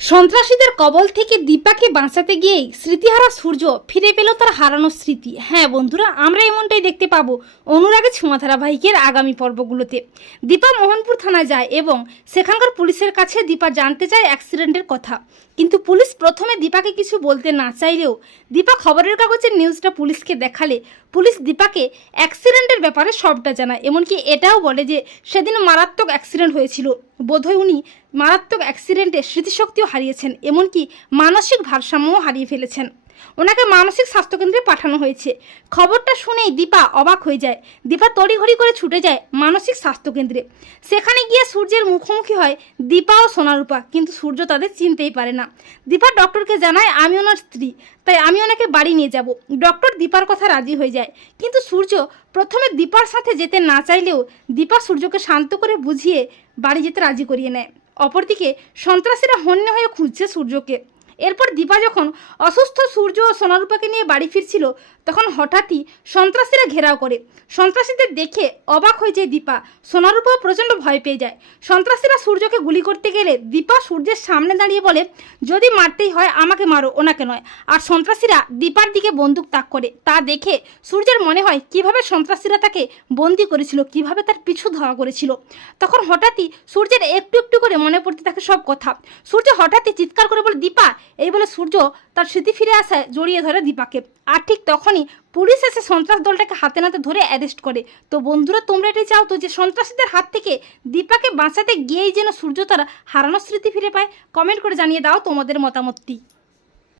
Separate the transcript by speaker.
Speaker 1: সন্ত্রাসীদের কবল থেকে দীপাকে বাঁচাতে গিয়েই স্মৃতিহারা সূর্য ফিরে পেল তার হারানো স্মৃতি। হ্যাঁ বন্ধুরা, আমরা এমনটাই দেখতে পাবো অনুরাগের ছোঁয়া ধারাবাহিকের আগামী পর্বগুলোতে। দীপা মোহনপুর থানায় যায় এবং সেখানকার পুলিশের কাছে দীপা জানতে চায় অ্যাক্সিডেন্টের কথা। কিন্তু পুলিশ প্রথমে দীপাকে কিছু বলতে না চাইলেও দীপা খবরের কাগজের নিউজটা পুলিশকে দেখালে পুলিশ দীপাকে অ্যাক্সিডেন্টের ব্যাপারে সবটা জানায়। এমনকি এটাও বলে যে সেদিন মারাত্মক অ্যাক্সিডেন্ট হয়েছিল। বোধহয় উনি মারাত্মক অ্যাক্সিডেন্টে স্মৃতিশক্তিও হারিয়েছেন এমনকি মানসিক ভারসাম্যও হারিয়ে ফেলেছেন। ওনাকে মানসিক স্বাস্থ্যকেন্দ্রে পাঠানো হয়েছে। খবরটা শুনেই দীপা অবাক হয়ে যায়। দীপা তড়িঘড়ি করে ছুটে যায় মানসিক স্বাস্থ্যকেন্দ্রে। সেখানে গিয়ে সূর্যের মুখোমুখি হয় দীপা ও সোনারূপা, কিন্তু সূর্য তাদের চিনতেই পারে না। দীপা ডক্টরকে জানায়, আমি ওনার স্ত্রী, তাই আমি ওনাকে বাড়ি নিয়ে যাব। ডক্টর দীপার কথা রাজি হয়ে যায়। কিন্তু সূর্য প্রথমে দীপার সাথে যেতে না চাইলেও দীপা সূর্যকে শান্ত করে বুঝিয়ে বাড়ি যেতে রাজি করিয়ে নেয়। অপরদিকে সন্ত্রাসীরা হন্য হয়ে খুঁজছে সূর্যকে। এরপর দীপা যখন অসুস্থ সূর্য ও সোনারূপাকে নিয়ে বাড়ি ফিরছিল, তখন হঠাৎই সন্ত্রাসীরা ঘেরাও করে। সন্ত্রাসীদের দেখে অবাক হয়ে যায় দীপা। সোনারূপাও প্রচণ্ড ভয় পেয়ে যায়। সন্ত্রাসীরা সূর্যকে গুলি করতে গেলে দীপা সূর্যের সামনে দাঁড়িয়ে বলে, যদি মারতেই হয়, আমাকে মারো, ওনাকে নয়। আর সন্ত্রাসীরা দীপার দিকে বন্দুক তাক করে। তা দেখে সূর্যের মনে হয়, কীভাবে সন্ত্রাসীরা তাকে বন্দি করেছিল, কীভাবে তার পিছু ধাওয়া করেছিল? তখন হঠাৎই সূর্যের একটু একটু করে মনে পড়তে থাকে সব কথা। সূর্য হঠাৎই চিৎকার করে বলে, দীপা এই বলে সূর্য তার স্মৃতি ফিরে আসায় জড়িয়ে ধরে দীপাকে। আর ঠিক তখনই পুলিশ এসে সন্ত্রাস দলটাকে হাতে নাতে ধরে অ্যারেস্ট করে। তো বন্ধুরা, তোমরা এটাই চাও তো যে সন্ত্রাসীদের হাত থেকে দীপাকে বাঁচাতে গিয়েই যেন সূর্য তারা হারানোর স্মৃতি ফিরে পায়? কমেন্ট করে জানিয়ে দাও তোমাদের মতামতটি।